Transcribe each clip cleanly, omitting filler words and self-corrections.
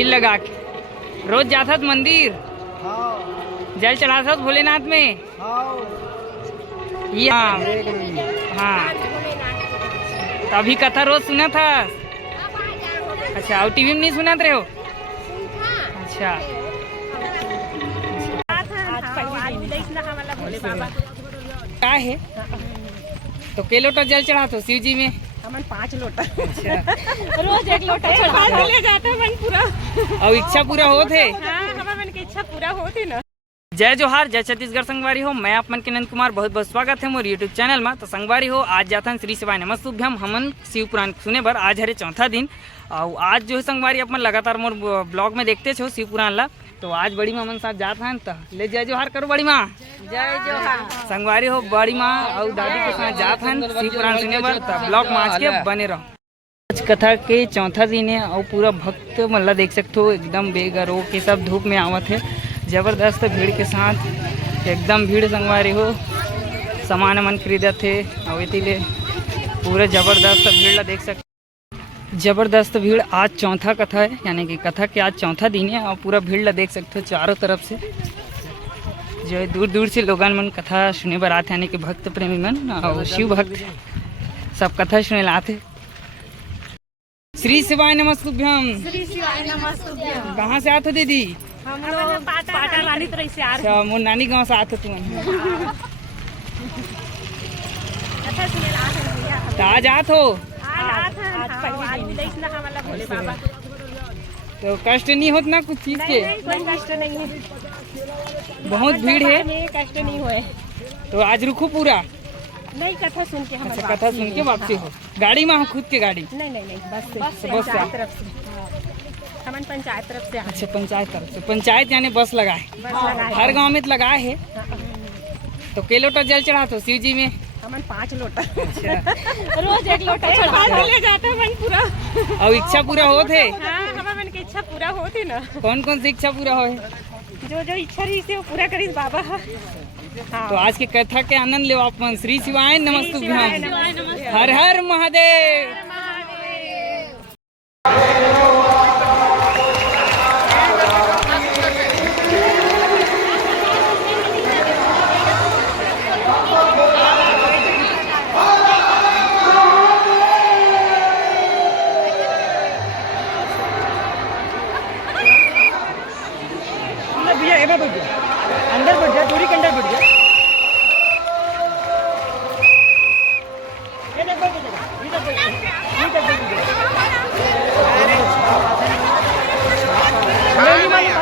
भीड़ लगा के रोज जाता था मंदिर। जल चढ़ाता था भोलेनाथ में। हाँ हाँ, तो अभी कथा रोज सुना था। अच्छा, और टीवी में नहीं सुना रहे हो? अच्छा, क्या है तो के लोटा जल चढ़ाते शिव जी में? हमन 5 लोटा। अच्छा, रोज 1 लोटा चढ़ा ले जाता मन पूरा। और इच्छा पूरा होते? हाँ, हमन की इच्छा पूरा होती ना। जय जोहार, जय छत्तीसगढ़ संगवारी हो। मैं आप मन के नंद कुमार, बहुत बहुत स्वागत है मोर यूट्यूब चैनल में। तो संगवारी हो, आज जाथन श्री शिवाय नमस्तुभ्यम हमन शिव पुराण सुने बर। आज हरे चौथा दिन और आज जो है संगवारी अपन लगातार मोर ब्लॉग में देखते छो शिव पुराण ला। तो आज बड़ी माँ मन साथ जात हन, तो ले जय जोहार करो बड़ी माँ। जय जोहार। संगवारी हो, बड़ी माँ और दादी के साथ जात हन शिव पुराण सुने बर। तो ब्लॉग में आज के बने रहो। आज कथा के चौथा दिन है और पूरा भक्त मल्ला देख सकते हो, एकदम बेगरो के सब धूप में आवत है। जबरदस्त भीड़ के साथ एकदम भीड़ संगवारी हो, सामान मन खरीदत थे और इसीलिए पूरे जबरदस्त भीड़ ला देख सकते। जबरदस्त भीड़, आज चौथा कथा है, यानी कि कथा के आज चौथा दिन है और पूरा भीड़ ला देख सकते हो चारों तरफ से। जो है दूर दूर से लोगन मन कथा सुने बर आते, यानी कि भक्त प्रेमी मन और शिव भक्त सब कथा सुने ला आते। श्री शिवाय नमस्तुभ्यम। श्री शिवाय नमस्तुभ्यम। कहाँ से आते दीदी? हम लोग पाटा रानी तरह से आ रहे अच्छा, मोर नानी गाँव से आते तुम। कथा सुने ला आते भैया। तो आज आत हो? आज पहली दिन देखना हमारा भोले बाबा। तो कष्ट नहीं होता ना कुछ चीज के? नहीं, कोई कष्ट नहीं है। बहुत भीड़ है में कष्ट नहीं हुए। तो आज रुको पूरा? नहीं, कथा सुन के हम। अच्छा, कथा सुन के वापसी हो? गाड़ी में हो खुद के गाड़ी? नहीं, बस से। बस से पंचायत तरफ से। हमन पंचायत तरफ से। अच्छा, पंचायत तरफ से। पंचायत यानी बस लगाए? बस लगाए। हर गांव में तो लगाए है। तो के लोटा जल चढ़ाते शिव जी में? हमन 5 लोटा। अच्छा, रोज 1 लोटा चढ़ा ले जाता मन पूरा। और इच्छा पूरा होते? हाँ, हमन की इच्छा पूरा होती ना। कौन कौन सी इच्छा पूरा हो? जो इच्छा रही से वो पूरा करी बाबा। हाँ। तो आज के कथा के आनंद ले अपन। श्री शिवाय नमस्तुभ्यम। नमस्तुभ्यम। हर हर महादेव। अंदर बैठ जा, दूरी के अंदर बैठ जा।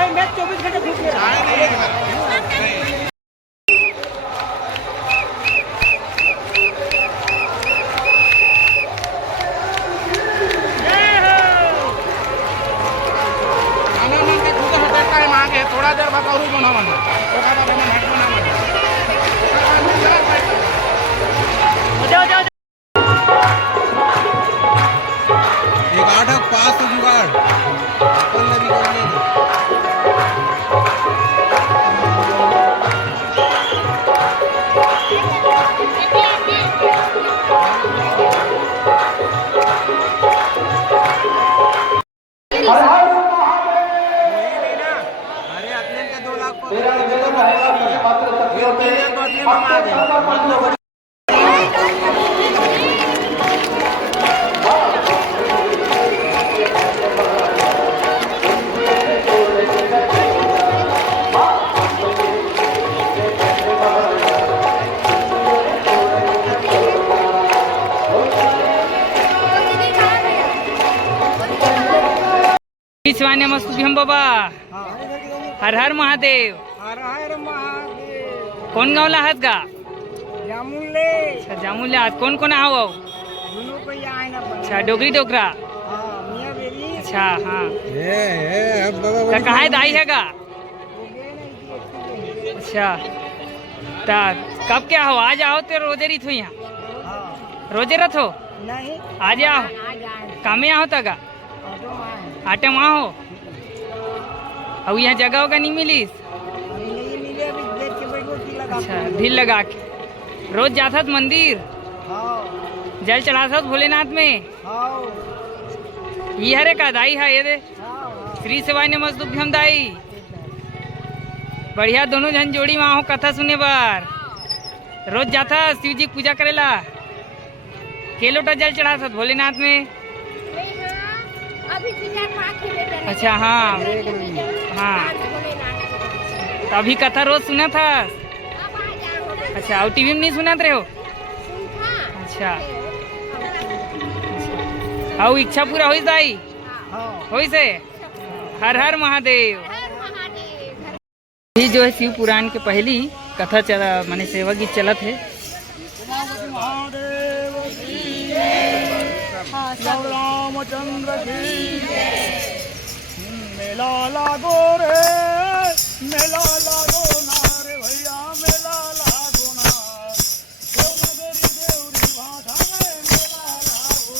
मैं 24 घंटे घूम के थोड़ा देर बाद और बना बना पास तो जुगाड़ शिवाय नमस्तुभ्यम बाबा। हर हर महादेव। हर हर महादेव। कौन गाँव ला हत गा? जामुले। अच्छा, जामुले हाथ। कौन कौन आओ? दोनों को आए ना। अच्छा, डोगरी डोगरा। मियां बेरी। अच्छा, हाँ। अब तो कहाँ है दाई है गा? अच्छा, तो कब क्या हो? आज आओ तो रोजे रही थो यहाँ? रोजे रथ हो? नहीं, आज आओ। कामे आओ तगा? आटे वहाँ हो और यहाँ जगह होगा नहीं मिलीस? अच्छा, भीड़ लगा के रोज जाता था मंदिर। जल चढ़ाता था भोलेनाथ में। ये हरे का दाई है ये दे। श्री सेवाय नमस्तुभ्यम दाई। बढ़िया दोनों जन जोड़ी में हो कथा सुने बार। रोज जाता शिव जी पूजा करेला। के लोटा जल चढ़ा था भोलेनाथ में? अभी अच्छा हाँ हाँ, तो अभी कथा रोज सुना था। अच्छा, और टीवी में नहीं सुना रहे हो? अच्छा, और इच्छा पूरा हो जाई हो से। हर हर महादेव। ये जो है शिव पुराण के पहली कथा चला माने सेवा गीत चलत है। रामचंद्र की मेला लागो रे, मेला लागो ना रे भैया, मेला लागो ना। देवनगरी देवरी भाषा में मेला लागो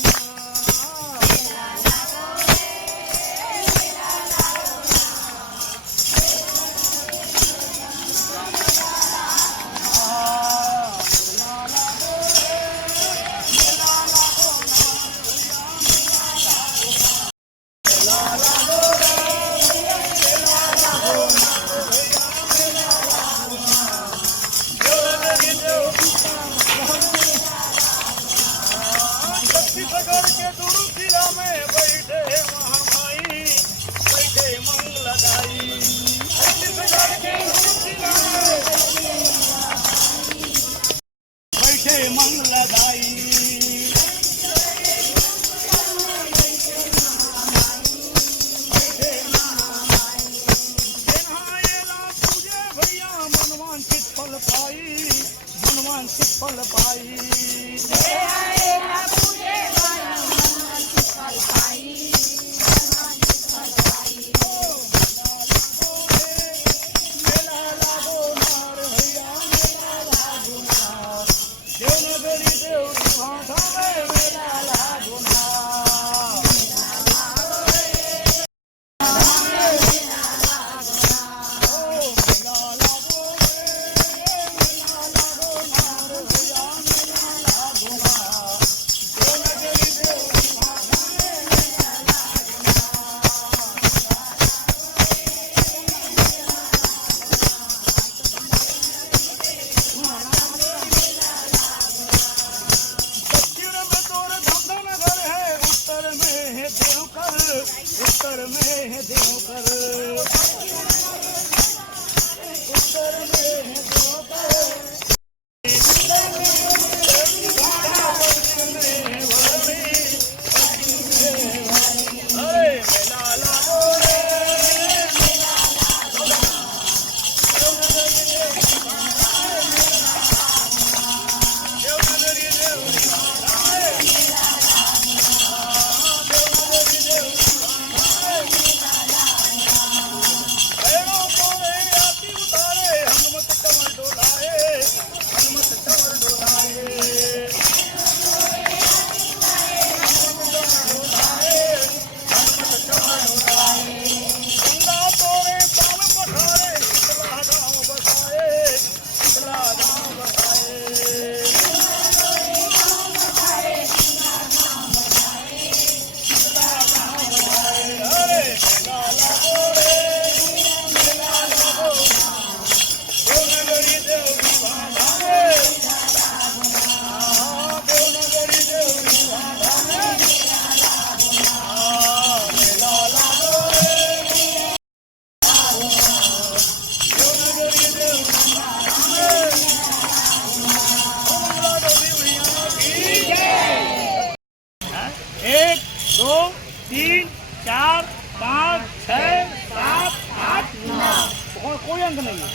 फल पाई। उत्तर में है देवकर, उत्तर में है देवकर। एक, दो, तीन, चार, पाँच, छः, सात, आठ, नौ। कोई अंक नहीं है।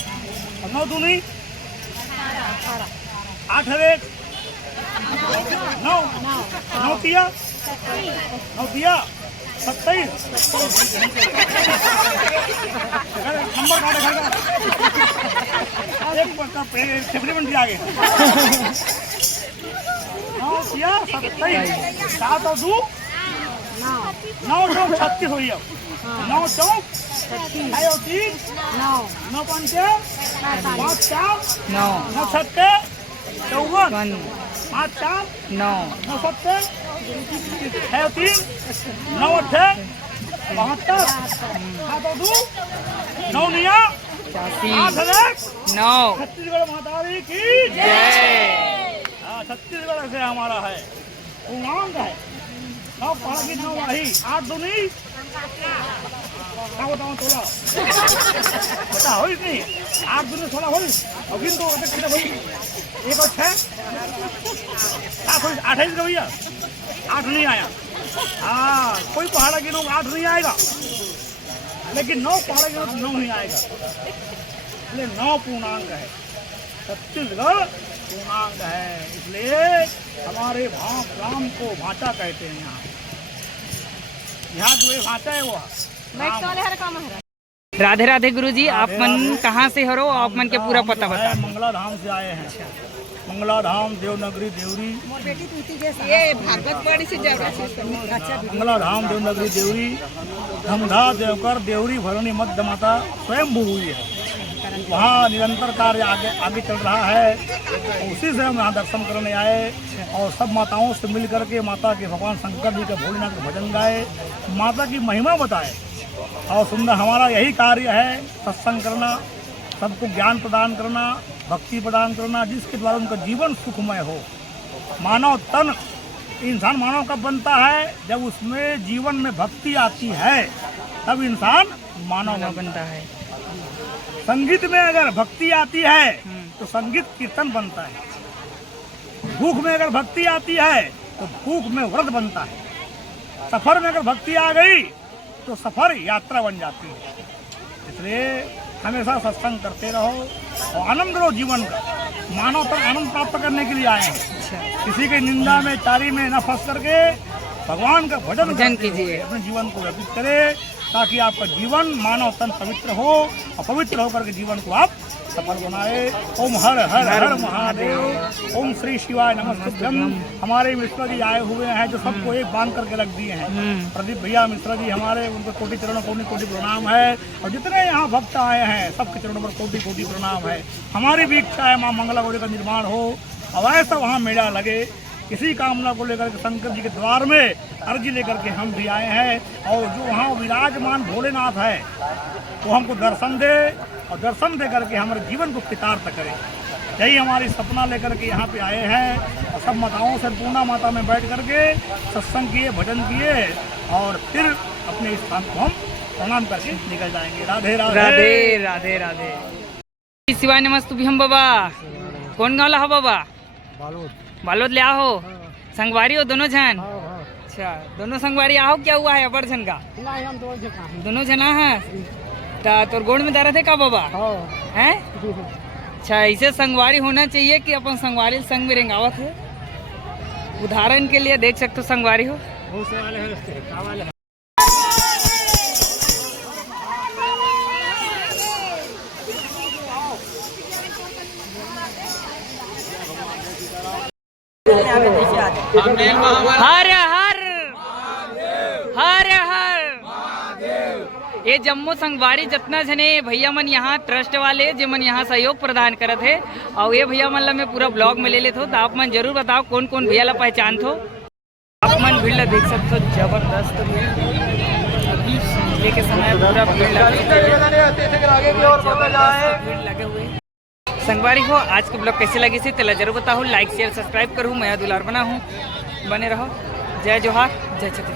9 दूनी 8 है, 9 9 तिया 27। नंबर काटे घर का एक पक्का फेफड़े बन आगे। 9 तिया 27, 7 और 2 9 चौक 36 हो गया। 9 चौक 6 और 3 9 5 5 4 9 9 छक्के 54 5 4 9 9 7 6 और 3 9 8 72 7 और 2 9 निया 9 छत्तीसगढ़ माता की जय। हाँ, छत्तीसगढ़ से हमारा है पूर्णांक है 9 पढ़ा की 9 वही 8 दूनी क्या बताऊँ 16 बता हो इतनी 8 दूनी 16 हो अभी तो कितने भाई 1 और 6 28 का भैया 8 नहीं आया। हाँ कोई पहाड़ा की लोग 8 नहीं आएगा लेकिन 9 पहाड़ा की लोग 9 नहीं आएगा इसलिए 9 पूर्णांक है छत्तीसगढ़ पूर्णांक है इसलिए हमारे राम को भाषा कहते हैं। यहाँ जो भाषा है वो राधे राधे गुरुजी, आप मन कहाँ से हो? आप मन के पूरा पता बता। मंगला धाम से आए हैं। मंगला धाम देवनगरी देवरी मंगला धाम देवनगरी देवरी धमधा देवकर देवरी भरणी मध्य माता स्वयं हुई है। वहाँ निरंतर कार्य आगे चल रहा है। उसी से हम यहाँ दर्शन करने आए और सब माताओं से मिल करके माता के भगवान शंकर जी के भोलेनाथ का भजन गाए, माता की महिमा बताए और सुंदर हमारा यही कार्य है सत्संग करना, सबको ज्ञान प्रदान करना, भक्ति प्रदान करना, जिसके द्वारा उनका जीवन सुखमय हो। मानव तन इंसान मानव कब बनता है? जब उसमें जीवन में भक्ति आती है तब इंसान मानव बनता है। संगीत में अगर भक्ति आती है तो संगीत कीर्तन बनता है। भूख में अगर भक्ति आती है तो भूख में व्रत बनता है। सफर में अगर भक्ति आ गई तो सफर यात्रा बन जाती है। इसलिए हमेशा सत्संग करते रहो और आनंद लो जीवन का। मानव तक आनंद प्राप्त करने के लिए आए हैं। किसी की निंदा में चारी में न फंस करके भगवान का भजन कीजिए, अपने जीवन को व्यतीत करें ताकि आपका जीवन मानव तन पवित्र हो और पवित्र होकर के जीवन को आप सफल बनाए। ओम हर हर हर महादेव, ओम श्री शिवाय नमस्तुभ्यम। हमारे मिश्रा जी आए हुए हैं जो सबको एक बांध करके रख दिए हैं। प्रदीप भैया मिश्रा जी हमारे, उनको कोटि चरणों कोटि प्रणाम है और जितने यहाँ भक्त आए हैं सबके चरणों पर कोटि कोटि प्रणाम है। हमारी भी इच्छा है माँ मंगला गौरी का निर्माण हो और ऐसा वहाँ मेला लगे। इसी कामना को लेकर के शंकर जी के द्वार में अर्जी लेकर के हम भी आए हैं और जो वहाँ विराजमान भोलेनाथ है वो हमको दर्शन दे और दर्शन दे करके हमारे जीवन को कृतार्थ करे। यही हमारी सपना लेकर के यहाँ पे आए हैं और सब माताओं से पूर्णा माता में बैठ करके सत्संग किए, भजन किए और फिर अपने स्थान को हम प्रणाम करके निकल जाएंगे। राधे राधे राधे राधे राधे। शिवाय नमस्तुभ्यम। बाबा कौन गाँव ला हो बाबा? बालोद ले आओ। संगवारी हो दोनों जन? अच्छा, दोनों संगवारी आओ। क्या हुआ है अबर जन का? दोनों जना है। तोर गोड़ में दर्द है का बाबा? हैं? अच्छा, ऐसे संगवारी होना चाहिए कि अपन संगवारी संग में रेंगावत है। उदाहरण के लिए देख सकते हो संगवारी हो। हर हर हर हर। ये जम्मू संगवारी जितना जने भैया मन यहाँ ट्रस्ट वाले जे मन यहाँ सहयोग प्रदान करत है और ये भैया मन ला मैं पूरा ब्लॉग में ले लेते हो तो आप मन जरूर बताओ कौन कौन भैया ला पहचान थो। आप मन भीड़ ला देख सकते हो, जबरदस्त भीड़। अभी संडे के समय पूरा भीड़ लगे हुए। संगवारी हो, आज के ब्लॉग कैसे लगी थी तो जरूर बताओ। लाइक शेयर सब्सक्राइब करूँ। मैं दुलार बना हूँ, बने रहो। जय जोहार, जय छत्तीसगढ़।